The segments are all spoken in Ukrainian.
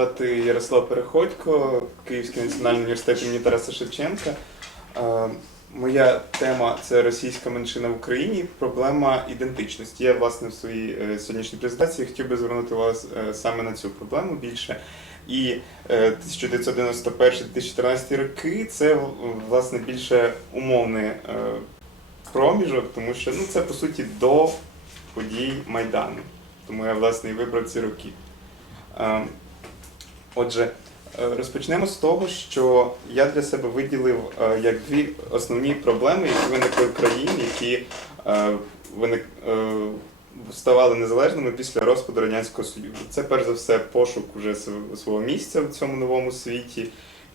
звати Ярослав Переходько, Київський національний університет імені Тараса Шевченка. Е, Моя тема це російська меншина в Україні, проблема ідентичності. Я власне в своїй е, сьогоднішній презентації хотів би звернути вас е, саме на цю проблему більше. І е, 1991-2014 роки це власне більше умовний проміжок, тому що ну, це по суті до подій Майдану. Тому я власне і вибрав ці роки. Отже, е, розпочнемо з того, що я для себе виділив е, як дві основні проблеми, які виникли в країні, які е, виник, ставали незалежними після розпаду Радянського Союзу. Це перш за все пошук уже свого місця в цьому новому світі.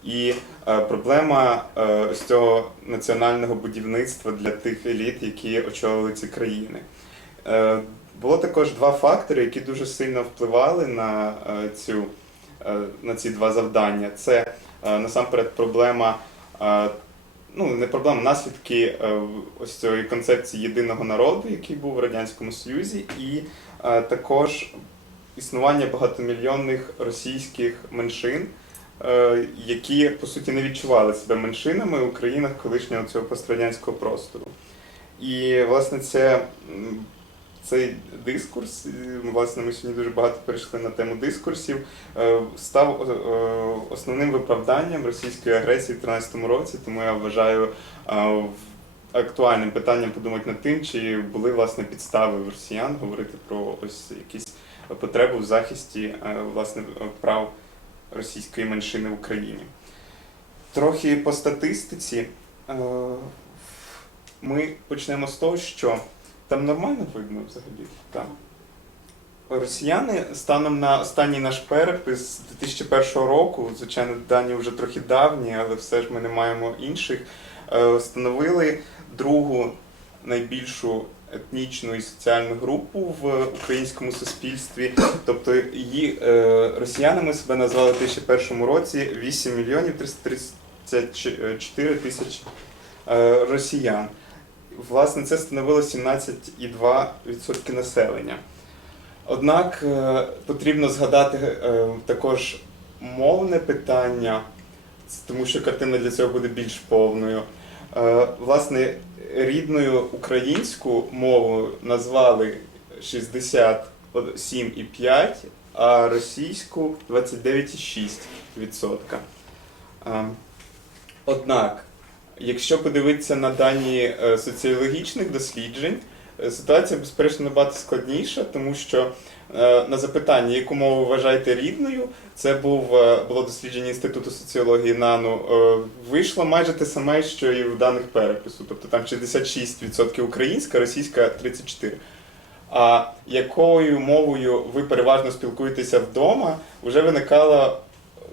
І проблема е, цього національного будівництва для тих еліт, які очолили ці країни. Було також два фактори, які дуже сильно впливали на цю на ці два завдання. Це е, насамперед проблема, е, ну не проблема, наслідки е, ось цієї концепції єдиного народу, який був в Радянському Союзі, і е, також існування багатомільйонних російських меншин. е, Які по суті не відчували себе меншинами у країнах колишнього цього пострадянського простору. І власне це цей дискурс, власне, ми сьогодні дуже багато перейшли на тему дискурсів, е, став е, основним виправданням російської агресії в 2013 році, тому я вважаю е, актуальним питанням подумати над тим, чи були власне підстави в росіян говорити про ось якісь потреби в захисті власне прав російської меншини в Україні. Трохи по статистиці. Ми почнемо з того, що там нормально видно взагалі, так? Росіяни станом на останній наш перепис 2001 року, звичайно, дані вже трохи давні, але все ж ми не маємо інших, е, встановили другу найбільшу етнічну і соціальну групу в українському суспільстві. Тобто її е, росіянами себе назвали в 2001 році 8 мільйонів 334 тисячі е, росіян. Власне, це становило 17,2% населення. Однак е, потрібно згадати е, також мовне питання, тому що картина для цього буде більш повною. Е, Власне, рідною українську мову назвали 67,5%, а російську 29,6%. Е, Однак, якщо подивитися на дані е, соціологічних досліджень, е, ситуація, безперечно, набагато складніша, тому що е, на запитання, яку мову вважаєте рідною, це був, було дослідження Інституту соціології НАНУ, вийшло майже те саме, що і в даних перепису. Тобто там 66% українська, російська 34%. А якою мовою ви переважно спілкуєтеся вдома, вже виникало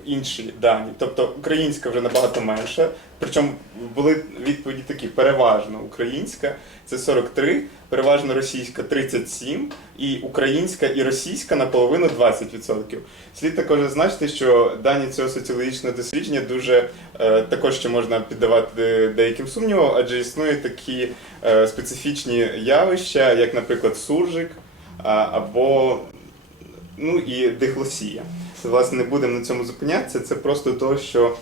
інші дані. Тобто українська вже набагато менша. Причому були відповіді такі: переважно українська це 43, переважно російська 37, і українська і російська наполовину 20%. Слід також зазначити, що дані цього соціологічного дослідження дуже е, також ще можна піддавати деяким сумнівам, адже існують такі е, специфічні явища, як, наприклад, суржик а, або ну і дихлосія. Власне, не будемо на цьому зупинятися. Це просто то, що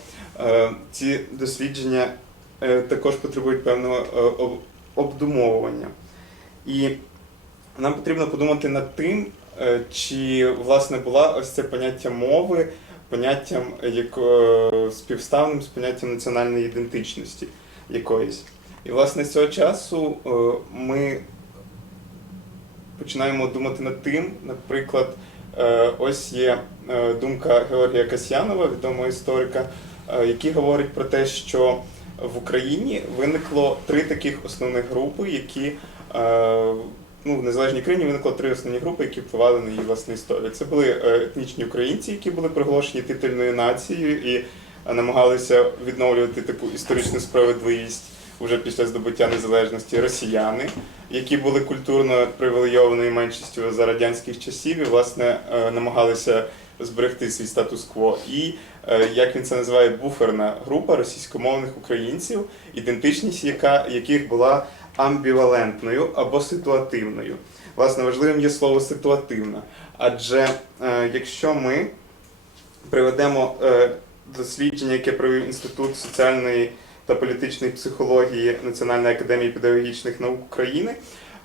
ці дослідження е, також потребують певного е, обдумовування. І нам потрібно подумати над тим, е, чи власне була ось це поняття мови, поняттям як, е, співставним з поняттям національної ідентичності якоїсь. І власне з цього часу е, ми починаємо думати над тим, наприклад, е, ось є е, думка Георгія Касьянова, відомого історика, е, який говорить про те, що в Україні виникло три таких основних групи, які е, ну, в незалежній країні виникло три основні групи, які впливали на її власну історію. Це були е, етнічні українці, які були приголошені титульною нацією і намагалися відновлювати таку історичну справедливість уже після здобуття незалежності росіяни, які були культурно привілейованою меншістю за радянських часів і власне намагалися зберегти свій статус-кво. І е, як він це називає, буферна група російськомовних українців, ідентичність яка, яких була амбівалентною або ситуативною. Власне, важливим є слово ситуативна. Адже е, якщо ми приведемо е, дослідження, яке провів Інститут соціальної та політичної психології Національної академії педагогічних наук України.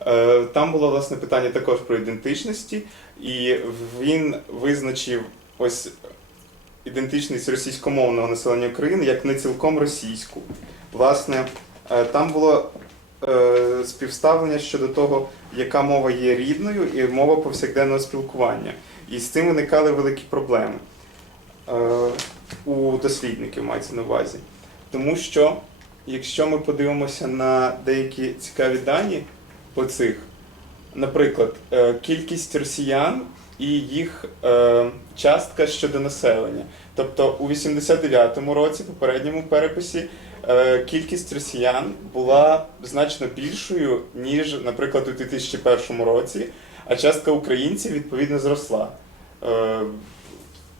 Е, Там було власне питання також про ідентичності, і він визначив ось ідентичність російськомовного населення України як не цілком російську. Власне, е, там було е, співставлення щодо того, яка мова є рідною і мова повсякденного спілкування. І з цим виникали великі проблеми у дослідників, мається на увазі. Тому що, якщо ми подивимося на деякі цікаві дані по цих, наприклад, е, кількість росіян і їх е, частка щодо населення. Тобто у 89-му році, попередньому переписі, е, кількість росіян була значно більшою, ніж, наприклад, у 2001 році, а частка українців відповідно зросла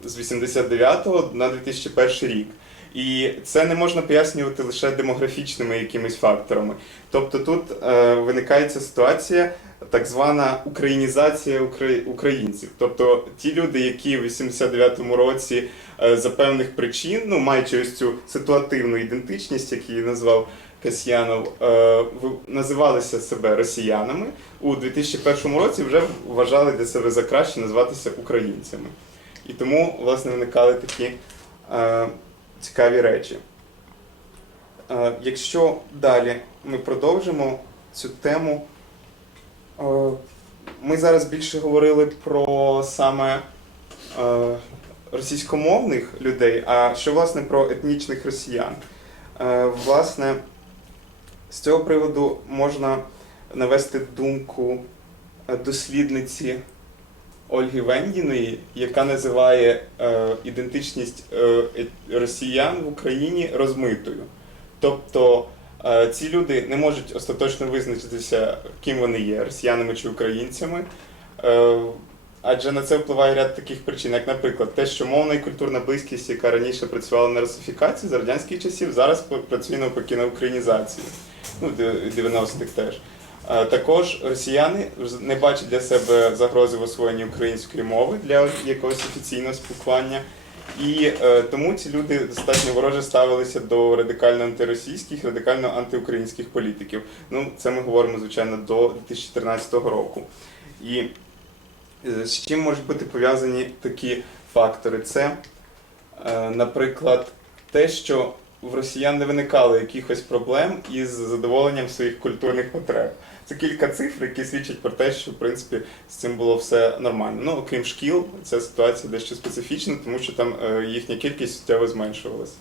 з 89 на 2001 рік. І це не можна пояснювати лише демографічними якимись факторами. Тобто тут е, виникає ситуація, так звана українізація укра- українців. Тобто ті люди, які в 89-му році е, за певних причин, ну маючи ось цю ситуативну ідентичність, як її назвав Касьянов, е, називалися себе росіянами, у 2001 році вже вважали для себе за краще назватися українцями. І тому, власне, виникали такі е, цікаві речі. Е, якщо далі ми продовжимо цю тему, е, ми зараз більше говорили про саме е, російськомовних людей, а що власне про етнічних росіян. Власне, з цього приводу можна навести думку дослідниці Ольги Вендіної, яка називає е, ідентичність е, росіян в Україні розмитою. Тобто е, ці люди не можуть остаточно визначитися, ким вони є, росіянами чи українцями. Е, Адже на це впливає ряд таких причин, як, наприклад, те, що мовна і культурна близькість, яка раніше працювала на русифікації за радянських часів, зараз працює навпаки на українізації. Ну, де- 90-х теж. Е, Також росіяни не бачать для себе загрози в освоєнні української мови для якогось офіційного спілкування. І е, тому ці люди достатньо вороже ставилися до радикально антиросійських, радикально антиукраїнських політиків. Ну, це ми говоримо, звичайно, до 2014 року. І е, з чим можуть бути пов'язані такі фактори? Це, наприклад, те, що в росіян не виникало якихось проблем із задоволенням своїх культурних потреб. Це кілька цифр, які свідчать про те, що в принципі з цим було все нормально. Ну, окрім шкіл, ця ситуація дещо специфічна, тому що там е, їхня кількість суттєво зменшувалась.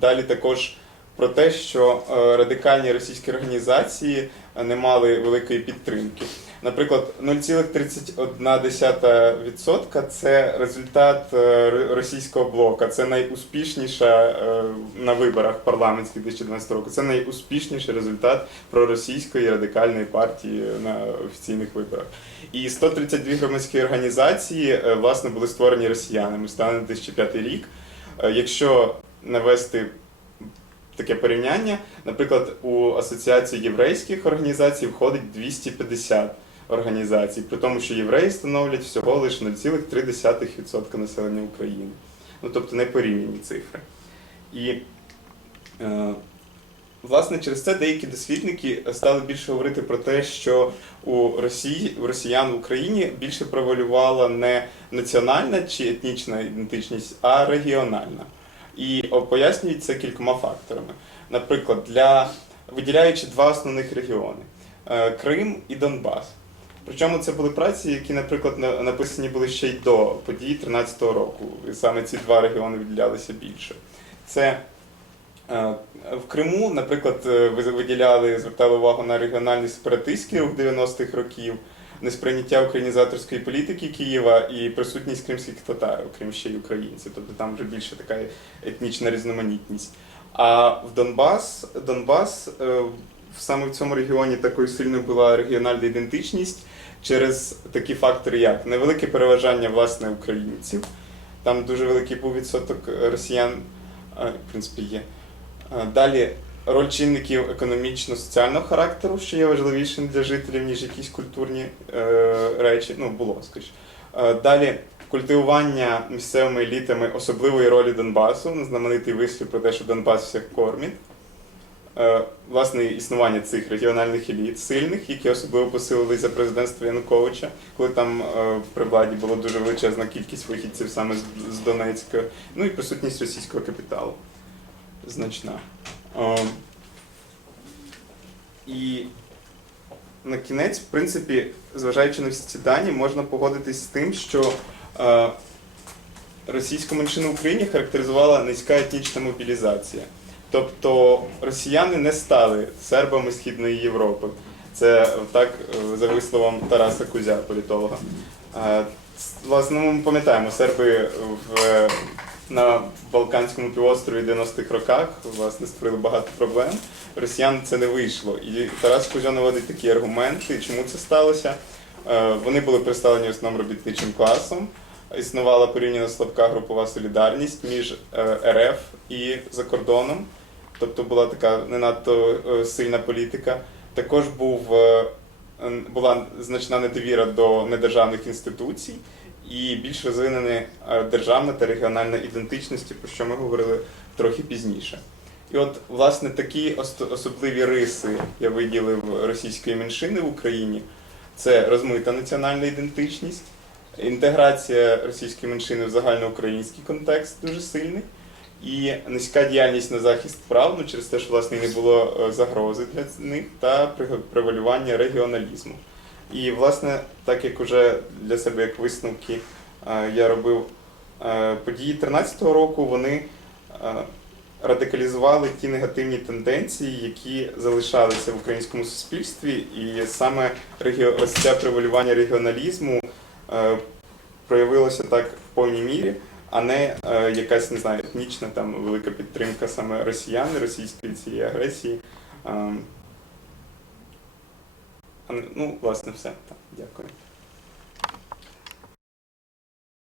Далі також про те, що е, радикальні російські організації не мали великої підтримки. Наприклад, 0,31% це результат е, російського блока. Це найуспішніша е, на виборах парламентських 2012 року. Це найуспішніший результат проросійської радикальної партії на офіційних виборах. І 132 громадські організації е, власне були створені росіянами станом на 2005 рік. Якщо навести таке порівняння, наприклад, у Асоціацію єврейських організацій входить 250 організацій, при тому, що євреї становлять всього лише 0,3% населення України. Ну тобто непорівняні цифри. І е, власне через це деякі дослідники стали більше говорити про те, що у Росії, у росіян в Україні більше превалювала не національна чи етнічна ідентичність, а регіональна. І пояснюють це кількома факторами. Наприклад, для виділяючи два основних регіони е, Крим і Донбас. Причому це були праці, які, наприклад, написані були ще й до подій 13-го року. І саме ці два регіони виділялися більше. Це е, в Криму, наприклад, е, ви виділяли, звертали увагу на регіональний сепаратистський рух 90-х років, несприйняття українізаторської політики Києва і присутність кримських татар, окрім ще й українців. Тобто там вже більше така етнічна різноманітність. А в Донбас, Донбас е, саме в цьому регіоні такою сильною була регіональна ідентичність через такі фактори, як невелике переважання власне українців. Там дуже великий був відсоток росіян, е, в принципі, є. Е, Далі роль чинників економічно-соціального характеру, що є важливішим для жителів, ніж якісь культурні е, речі. Ну, було, скажімо. Далі культивування місцевими елітами особливої ролі Донбасу, знаменитий вислів про те, що Донбас всіх кормить. Е, Власне, існування цих регіональних еліт сильних, які особливо посилились за президентства Януковича, коли там е, при владі була дуже величезна кількість вихідців саме з, Донецька, ну і присутність російського капіталу значна. Е, І на кінець, в принципі, зважаючи на всі ці дані, можна погодитись з тим, що російську меншину в Україні характеризувала низька етнічна мобілізація. Тобто росіяни не стали сербами Східної Європи. Це так е, за висловом Тараса Кузя, політолога. Е, Власне, ми пам'ятаємо, серби в, на Балканському півострові 90-х роках власне створили багато проблем. Росіян це не вийшло. І Тарас Кузя наводить такі аргументи, чому це сталося. Е, Вони були представлені основним робітничим класом. Існувала порівняно слабка групова солідарність між РФ і за кордоном. Тобто була така не надто е, сильна політика. Також був, е, була значна недовіра до недержавних інституцій і більш розвинена е, державна та регіональна ідентичності, про що ми говорили трохи пізніше. І от, власне, такі особливі риси я виділив російської меншини в Україні. Це розмита національна ідентичність, інтеграція російської меншини в загальноукраїнський контекст дуже сильний, і низька діяльність на захист прав, ну через те, що власне не було е, загрози для них, та превалювання регіоналізму. І, власне, так як уже для себе як висновки е, я робив е, події 13-го року, вони радикалізували ті негативні тенденції, які залишалися в українському суспільстві, і саме ось це превалювання регіоналізму проявилося так в повній мірі, а не е, якась не знаю, етнічна там велика підтримка саме росіян, російської цієї агресії. Ем, а ну, власне, все. Так, дякую.